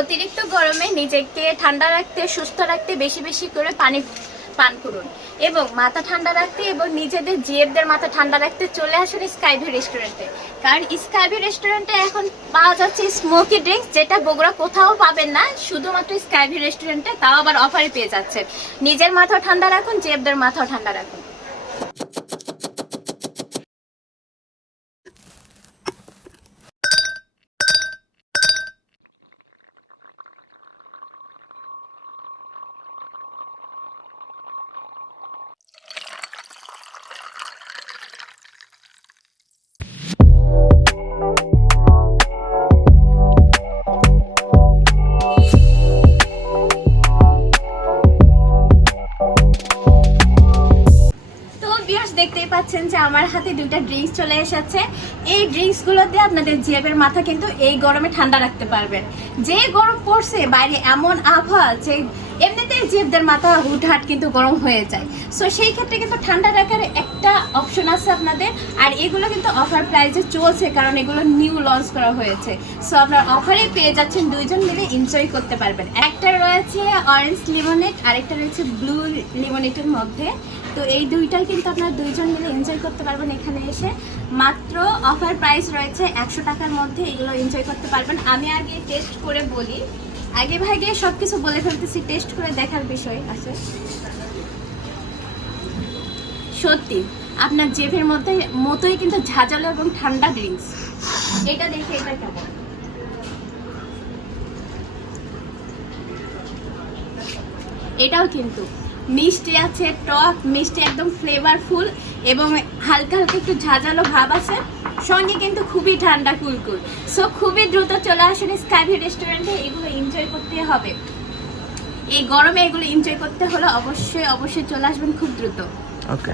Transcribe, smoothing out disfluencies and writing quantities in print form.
অতিরিক্ত গরমে নিজেকে ঠান্ডা রাখতে, সুস্থ রাখতে বেশি বেশি করে পানি পান করুন এবং মাথা ঠান্ডা রাখতে এবং নিজেদের জিএফদের মাথা ঠান্ডা রাখতে চলে আসুন স্কাইভিউ রেস্টুরেন্টে। কারণ স্কাইভিউ রেস্টুরেন্টে এখন পাওয়া যাচ্ছে স্মোকি ড্রিঙ্কস, যেটা বগুড়া কোথাও পাবেন না, শুধুমাত্র স্কাইভিউ রেস্টুরেন্টে, তাও আবার অফারে পেয়ে যাচ্ছেন। নিজের মাথাও ঠান্ডা রাখুন, জিএফদের মাথাও ঠান্ডা রাখুন। দেখতেই পাচ্ছেন যে আমার হাতে দুইটা ড্রিঙ্কস চলে এসেছে। এই ড্রিঙ্কসগুলোতে আপনাদের জিএফের মাথা কিন্তু এই গরমে ঠান্ডা রাখতে পারবেন। যে গরম পড়ছে বাইরে, এমন আবহাওয়া যে এমনিতেই জিএফদের মাথা হুটহাট কিন্তু গরম হয়ে যায়। সো সেই ক্ষেত্রে কিন্তু ঠান্ডা রাখার একটা অপশন আছে আপনাদের। আর এগুলো কিন্তু অফার প্রাইসে চলছে, কারণ এগুলো নিউ লঞ্চ করা হয়েছে। সো আপনার অফারে পেয়ে যাচ্ছেন, দুইজন মিলে এনজয় করতে পারবেন। একটা রয়েছে অরেঞ্জ লিমনেড, আরেকটা রয়েছে ব্লু লিমনেডের মধ্যে। তো এই দুইটাই কিন্তু আপনারা দুইজন মিলে এনজয় করতে পারবেন এখানে এসে। মাত্র অফার প্রাইস রয়েছে 100 টাকার মধ্যে, এগুলো এনজয় করতে পারবেন। আমি আগে টেস্ট করে বলি, আগে ভাগে সব কিছু বলে ফেলতেছি, টেস্ট করে দেখার বিষয় আছে। সত্যি আপনার জিভের মতোই কিন্তু ঝাঁঝালো এবং ঠান্ডা ড্রিঙ্কস। এটা দেখে এটা কেমন, এটাও কিন্তু মিষ্টি আছে, টক মিষ্টি, একদম ফ্লেভারফুল এবং হালকা হালকা একটু ঝাঁঝালো ভাব আছে, সঙ্গে কিন্তু খুবই ঠান্ডা কুলকুল। সো খুবই দ্রুত চলে আসুন স্কাইভিউ রেস্টুরেন্টে, এগুলো এনজয় করতে হবে। এই গরমে এগুলো এনজয় করতে হলে অবশ্যই চলে আসবেন খুব দ্রুত। ওকে।